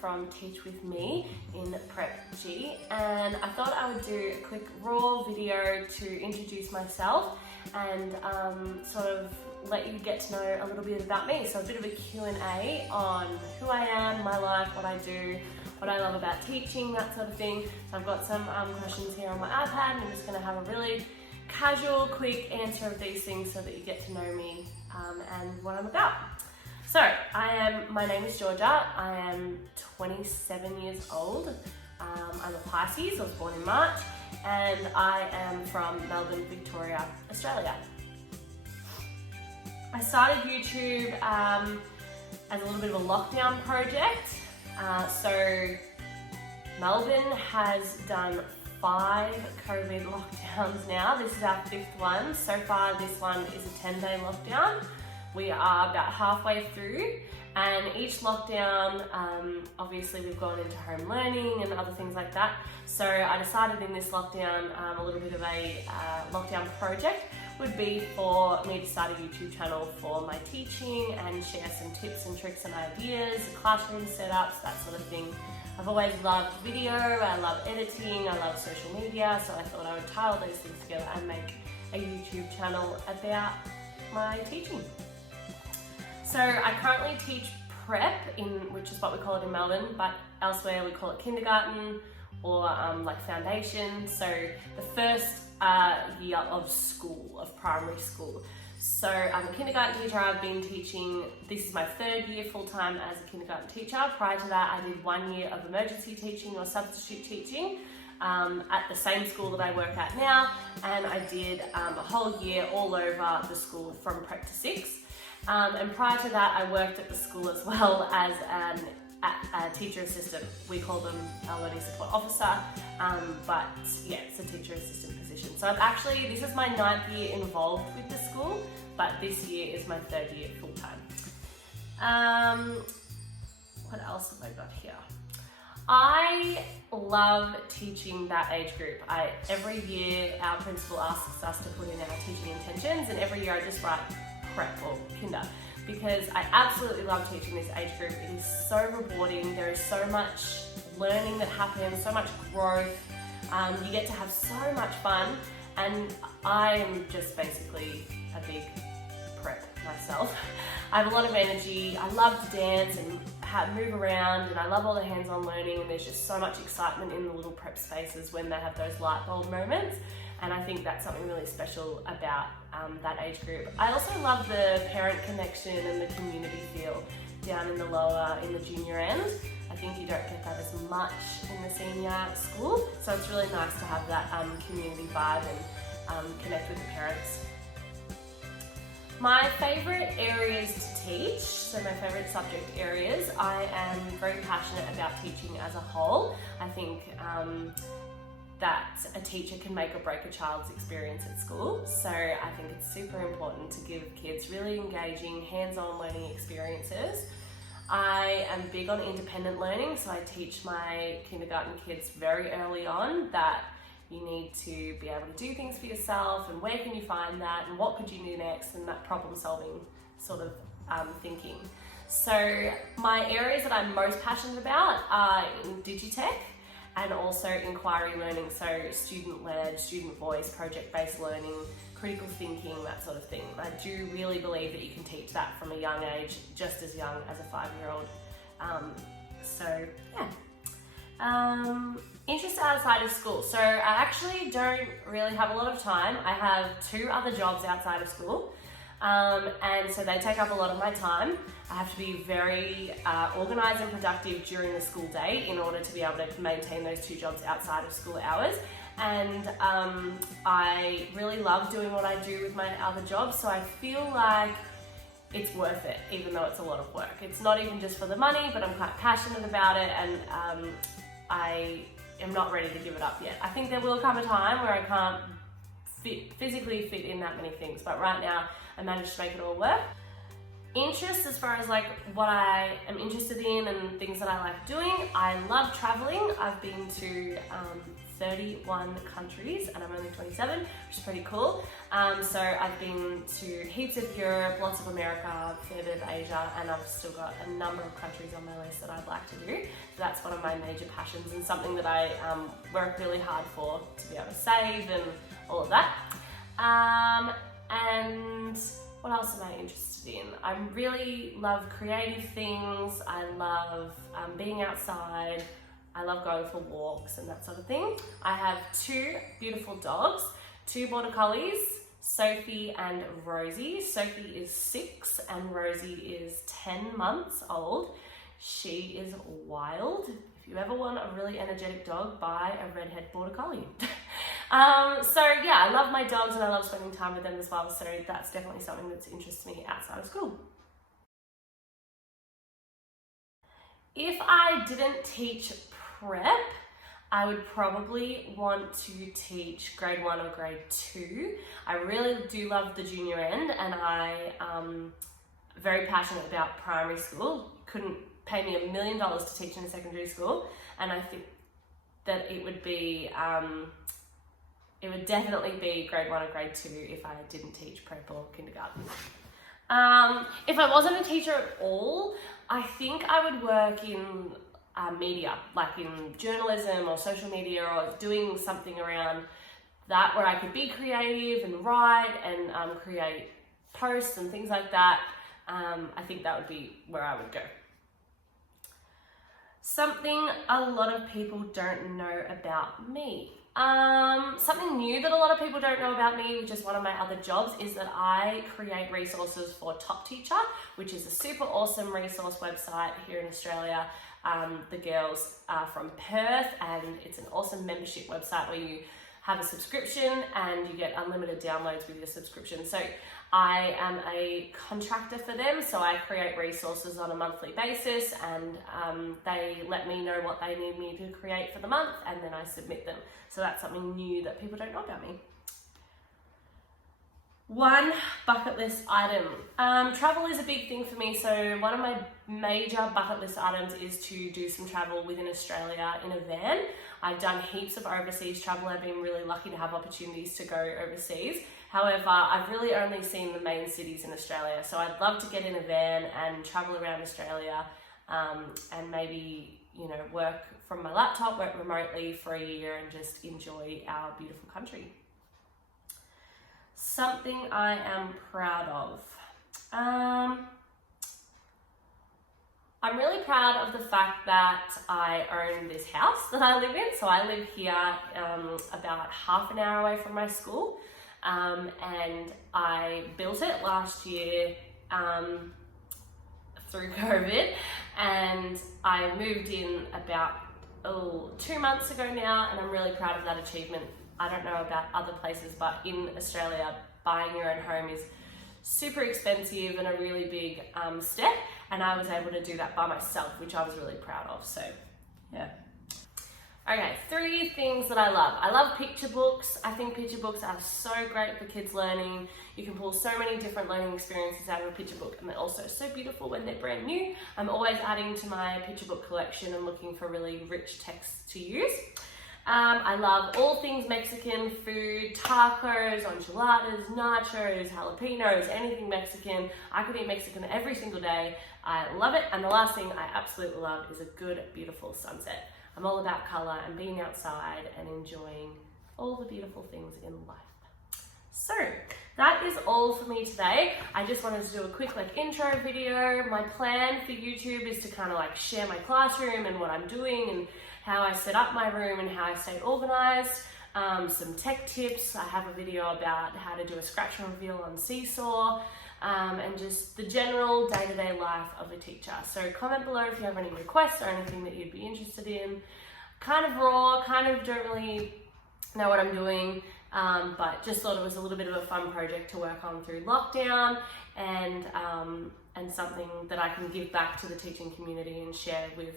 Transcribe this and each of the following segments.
from Teach With Me in Prep G, and I thought I would do a quick raw video to introduce myself and sort of let you get to know a little bit about me. So a bit of a Q&A on who I am, my life, what I do, what I love about teaching, that sort of thing. So I've got some questions here on my iPad, and I'm just going to have a really casual, quick answer of these things so that you get to know me and what I'm about. So my name is Georgia. I am 27 years old. I'm a Pisces. I was born in March, and I am from Melbourne, Victoria, Australia. I started YouTube as a little bit of a lockdown project. So Melbourne has done 5 COVID lockdowns now. This is our 5th one. So far, this one is a 10-day lockdown. We are about halfway through, and each lockdown, obviously we've gone into home learning and other things like that. So I decided in this lockdown, a little bit of a lockdown project would be for me to start a YouTube channel for my teaching and share some tips and tricks and ideas, classroom setups, that sort of thing. I've always loved video, I love editing, I love social media, so I thought I would tie all those things together and make a YouTube channel about my teaching. So I currently teach prep, which is what we call it in Melbourne, but elsewhere we call it kindergarten or like foundation. So the first year of school, of primary school. So I'm a kindergarten teacher. I've been teaching, this is my 3rd year full-time as a kindergarten teacher. Prior to that, I did 1 year of emergency teaching or substitute teaching at the same school that I work at now. And I did a whole year all over the school from prep to 6. And prior to that, I worked at the school as well as a teacher assistant. We call them a learning support officer, but yeah, it's a teacher assistant position. So this is my 9th year involved with the school, but this year is my 3rd year full time. What else have I got here? I love teaching that age group. Every year our principal asks us to put in our teaching intentions, and every year I just write prep or kinder, because I absolutely love teaching this age group. It is so rewarding. There is so much learning that happens, so much growth. You get to have so much fun, and I'm just basically a big prep myself. I have a lot of energy. I love to dance and move around, and I love all the hands-on learning, and there's just so much excitement in the little prep spaces when they have those light bulb moments. And I think that's something really special about that age group. I also love the parent connection and the community feel down in the junior end. I think you don't get that as much in the senior school. So it's really nice to have that community vibe and connect with the parents. My favourite areas to teach, so my favourite subject areas, I am very passionate about teaching as a whole. I think that a teacher can make or break a child's experience at school. So I think it's super important to give kids really engaging, hands-on learning experiences. I am big on independent learning, so I teach my kindergarten kids very early on that you need to be able to do things for yourself, and where can you find that, and what could you do next, and that problem-solving sort of thinking. So my areas that I'm most passionate about are in Digitech, and also inquiry learning, so student-led, student voice, project-based learning, critical thinking, that sort of thing. I do really believe that you can teach that from a young age, just as young as a 5-year-old. So yeah. Interests outside of school. So I actually don't really have a lot of time. I have 2 other jobs outside of school. And so they take up a lot of my time. I have to be very organised and productive during the school day in order to be able to maintain those 2 jobs outside of school hours. And I really love doing what I do with my other jobs, so I feel like it's worth it, even though it's a lot of work. It's not even just for the money, but I'm quite passionate about it, and I am not ready to give it up yet. I think there will come a time where I can't physically fit in that many things, but right now I managed to make it all work. Interests, as far as like what I am interested in and things that I like doing, I love traveling. I've been to 31 countries and I'm only 27, which is pretty cool. So I've been to heaps of Europe, lots of America, a fair bit of Asia, and I've still got a number of countries on my list that I'd like to do. that's one of my major passions and something that I work really hard for to be able to save and all of that. And what else am I interested in? I really love creative things. I love being outside. I love going for walks and that sort of thing. I have 2 beautiful dogs, 2 border collies, Sophie and Rosie. Sophie is 6 and Rosie is 10 months old. She is wild. If you ever want a really energetic dog, buy a redhead border collie. So yeah, I love my dogs and I love spending time with them as well. So that's definitely something that's interests me outside of school. If I didn't teach prep, I would probably want to teach grade 1 or grade 2. I really do love the junior end, and I am very passionate about primary school. Couldn't pay me $1 million to teach in a secondary school, and I think that it would definitely be grade 1 or grade 2 if I didn't teach prep or kindergarten. If I wasn't a teacher at all, I think I would work in media, like in journalism or social media, or doing something around that where I could be creative and write and create posts and things like that. I think that would be where I would go. Something a lot of people don't know about me. Something new that a lot of people don't know about me, which is one of my other jobs, is that I create resources for Top Teacher, which is a super awesome resource website here in Australia. The girls are from Perth, and it's an awesome membership website where you have a subscription and you get unlimited downloads with your subscription. So I am a contractor for them, so I create resources on a monthly basis, and they let me know what they need me to create for the month, and then I submit them. So that's something new that people don't know about me. One bucket list item. Travel is a big thing for me, so one of my major bucket list items is to do some travel within Australia in a van. I've done heaps of overseas travel. I've been really lucky to have opportunities to go overseas. However, I've really only seen the main cities in Australia, so I'd love to get in a van and travel around Australia, and maybe, you know, work from my laptop, work remotely for a year and just enjoy our beautiful country. Something I am proud of. I'm really proud of the fact that I own this house that I live in. So I live here about half an hour away from my school, and I built it last year through COVID, and I moved in about 2 months ago now, and I'm really proud of that achievement. I don't know about other places, but in Australia, buying your own home is super expensive and a really big step, and I was able to do that by myself, which I was really proud of. So yeah. Okay, 3 things that I love. I love picture books. I think picture books are so great for kids learning. You can pull so many different learning experiences out of a picture book, and they're also so beautiful when they're brand new. I'm always adding to my picture book collection and looking for really rich texts to use. I love all things Mexican food, tacos, enchiladas, nachos, jalapenos, anything Mexican. I could eat Mexican every single day. I love it. And the last thing I absolutely love is a good, beautiful sunset. I'm all about color and being outside and enjoying all the beautiful things in life. So that is all for me today. I just wanted to do a quick intro video. My plan for YouTube is to kind of share my classroom and what I'm doing and how I set up my room and how I stay organized. Some tech tips. I have a video about how to do a scratch and reveal on Seesaw, and just the general day-to-day life of a teacher. So comment below if you have any requests or anything that you'd be interested in. Kind of raw, kind of don't really know what I'm doing, but just thought it was a little bit of a fun project to work on through lockdown, and something that I can give back to the teaching community and share with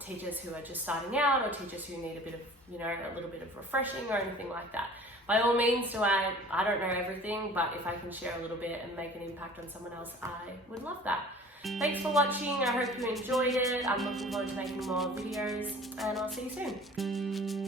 teachers who are just starting out, or teachers who need a bit of, a little bit of refreshing or anything like that. By all means, I don't know everything, but if I can share a little bit and make an impact on someone else, I would love that. Thanks for watching. I hope you enjoyed it. I'm looking forward to making more videos, and I'll see you soon.